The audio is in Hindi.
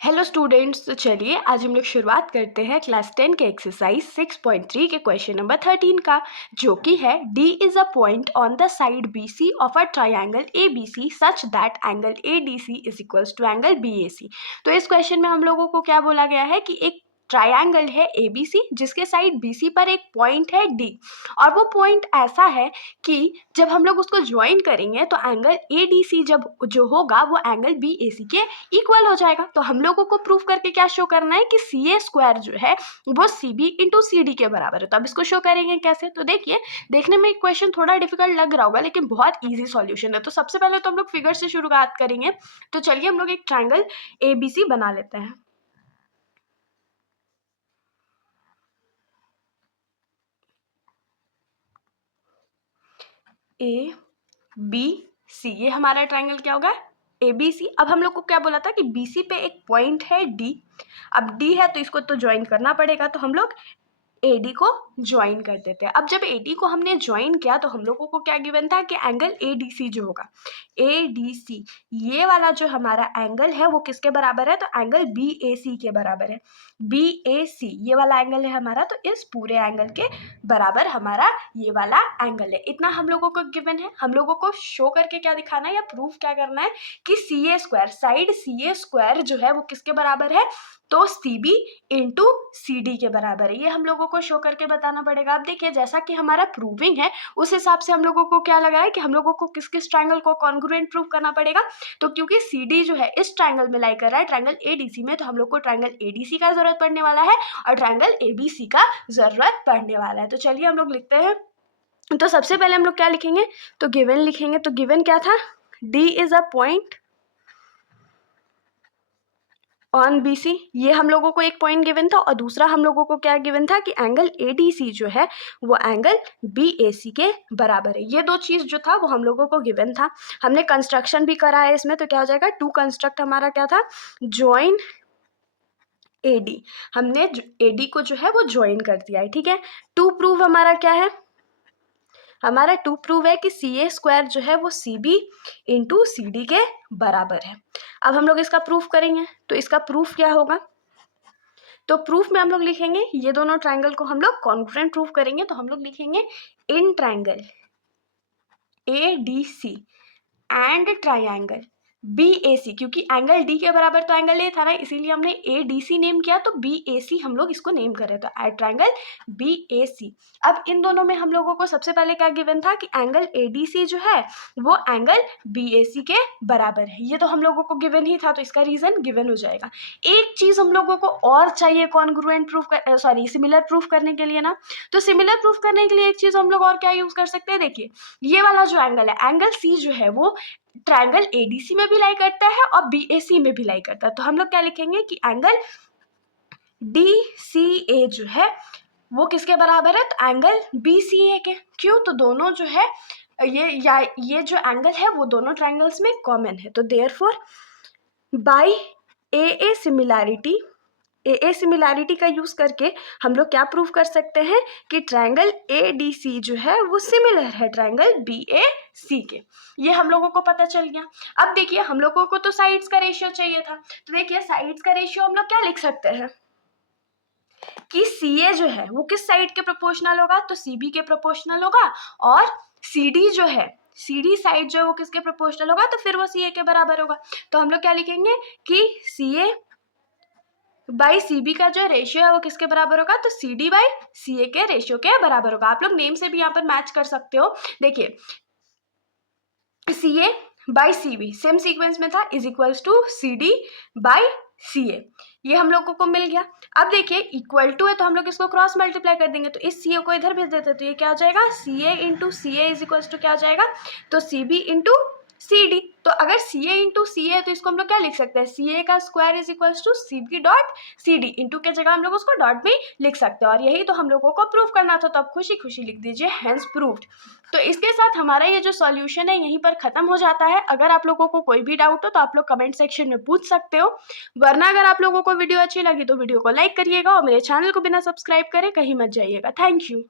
हेलो स्टूडेंट्स, तो चलिए आज हम लोग शुरुआत करते हैं क्लास 10 के एक्सरसाइज 6.3 के क्वेश्चन नंबर 13 का, जो कि है D is a point on the side BC of a triangle ABC such that angle ADC is equals to angle BAC। तो इस क्वेश्चन में हम लोगों को क्या बोला गया है कि एक ट्राइंगल है ABC जिसके साइड BC पर एक पॉइंट है D, और वो पॉइंट ऐसा है कि जब हम लोग उसको ज्वाइन करेंगे तो एंगल ADC जब जो होगा वो एंगल BAC के इक्वल हो जाएगा। तो हम लोगों को प्रूफ करके क्या शो करना है कि CA² जो है वो CB इंटू CD के बराबर है। तो अब इसको शो करेंगे कैसे? तो देखिए, देखने में क्वेश्चन थोड़ा डिफिकल्ट लग रहा होगा लेकिन बहुत इजी सॉल्यूशन है। तो सबसे पहले तो हम लोग फिगर से शुरुआत करेंगे। तो चलिए हम लोग एक ट्राइंगल ABC बना लेते हैं। ABC, ये हमारा ट्राइंगल क्या होगा? ABC। अब हम लोग को क्या बोला था कि BC पे एक पॉइंट है D। अब D है तो इसको तो ज्वाइन करना पड़ेगा, तो हम लोग AD को ज्वाइन कर देते हैं। अब जब AD को हमने ज्वाइन किया तो हम लोगों को क्या गिवन था कि एंगल ADC जो होगा, ADC ये वाला जो हमारा एंगल है वो किसके बराबर है? तो एंगल BAC के बराबर है। BAC ये वाला एंगल है हमारा, तो इस पूरे एंगल के बराबर हमारा ये वाला एंगल है। इतना हम लोगों को गिवन है। हम लोगों को शो करके क्या दिखाना है या प्रूफ क्या करना है कि CA² साइड CA² जो है वो किसके बराबर है? तो CB इंटू CD के बराबर है। ये हम लोगों को शो करके बताना पड़ेगा। अब देखिए, जैसा कि हमारा प्रूविंग है उस हिसाब से हम लोगों को क्या लग रहा है कि हम लोगों को किस किस ट्राइंगल को कॉन्ग्रुएंट प्रूव करना पड़ेगा। तो क्योंकि CD जो है इस ट्राइंगल में लाई कर रहा है ट्राइंगल ADC में, तो हम लोग को ट्राइंगल ADC का जरूरत पड़ने वाला है और ट्राइंगल ABC का जरूरत पड़ने वाला है। तो चलिए हम लोग लिखते हैं। तो सबसे पहले हम लोग क्या लिखेंगे? तो गिवन लिखेंगे। तो गिवन क्या था? D is a point on BC, ये हम लोगों को एक पॉइंट गिवन था, और दूसरा हम लोगों को क्या गिवन था कि एंगल ADC जो है वो एंगल BAC के बराबर है। ये दो चीज़ जो था वो हम लोगों को गिवन था। हमने कंस्ट्रक्शन भी करा है इसमें, तो क्या हो जाएगा? टू कंस्ट्रक्ट हमारा क्या था? Join AD। हमने AD को जो है वो ज्वाइन कर दिया है, ठीक है। टू प्रूव हमारा क्या है? हमारा टू प्रूव है कि CA² जो है वो CB इंटू CD के बराबर है। अब हम लोग इसका प्रूफ करेंगे। तो इसका प्रूफ क्या होगा? तो प्रूफ में हम लोग लिखेंगे, ये दोनों ट्राइंगल को हम लोग कॉन्ग्रुएंट प्रूफ करेंगे। तो हम लोग लिखेंगे in triangle ADC and triangle BAC, क्योंकि एंगल D के बराबर तो एंगल A था ना, इसीलिए हमने ADC नेम किया, तो BAC हम लोग इसको नेम करें, तो एट ट्राइंगल BAC। अब इन दोनों में हम लोगों को सबसे पहले क्या गिवन था कि एंगल ADC जो है वो एंगल BAC के बराबर है। ये तो हम लोगों को गिवन ही था, तो इसका रीजन गिवन हो जाएगा। एक चीज हम लोगों को और चाहिए कॉन्ग्रुएंट प्रूफ सिमिलर प्रूफ करने के लिए ना। तो सिमिलर प्रूफ करने के लिए एक चीज हम लोग और क्या यूज कर सकते हैं? देखिए, ये वाला जो एंगल है, एंगल C जो है वो ट्राइंगल ADC में भी लाई करता है और BAC में भी लाई करता है। तो हम लोग क्या लिखेंगे कि एंगल DCA जो है वो किसके बराबर है? तो एंगल BCA के। क्यों? तो दोनों जो है ये जो एंगल है वो दोनों ट्राइंगल्स में कॉमन है। तो देयरफॉर बाय AA सिमिलैरिटी का यूज करके हम लोग क्या प्रूव कर सकते हैं कि ट्राइंगल ADC जो है वो सिमिलर है ट्राइंगल BAC के। ये हम लोगों को पता चल गया। अब देखिए, हम लोगों को तो साइड्स का रेशियो चाहिए था। तो देखिए, साइड्स का रेशियो हम लोग क्या लिख सकते हैं कि CA जो है वो किस साइड के प्रोपोर्शनल होगा? तो CB के प्रोपोर्शनल होगा, और CD जो है, CD साइड जो है वो किसके प्रोपोर्शनल होगा? तो फिर वो CA के बराबर होगा। तो हम लोग क्या लिखेंगे कि CA बाई CB का जो रेशियो है वो किसके बराबर होगा? तो CD बाई CA के रेशियो के बराबर होगा। आप लोग नेम से भी यहाँ पर मैच कर सकते हो। देखिए, CA by CB same sequence में था, is equals to CD by CA। ये हम लोगों को मिल गया। अब देखिए, इक्वल टू है तो हम लोग इसको क्रॉस मल्टीप्लाई कर देंगे, तो इस CA को इधर भेज देते, तो ये क्या हो जाएगा? CA into CA is equals to क्या हो जाएगा? तो CB इंटू CD। तो अगर CA इंटू CA है तो इसको हम लोग क्या लिख सकते हैं? CA का square is equals to CB dot CD। Into के जगह हम लोग उसको डॉट भी लिख सकते हैं, और यही तो हम लोगों को प्रूव करना था। तो अब खुशी खुशी लिख दीजिए हेंस प्रूव्ड। तो इसके साथ हमारा ये जो सॉल्यूशन है यहीं पर खत्म हो जाता है। अगर आप लोगों को कोई भी डाउट हो तो आप लोग कमेंट सेक्शन में पूछ सकते हो, वरना अगर आप लोगों को वीडियो अच्छी लगी तो वीडियो को लाइक करिएगा और मेरे चैनल को बिना सब्सक्राइब करे कहीं मत जाइएगा। Thank you.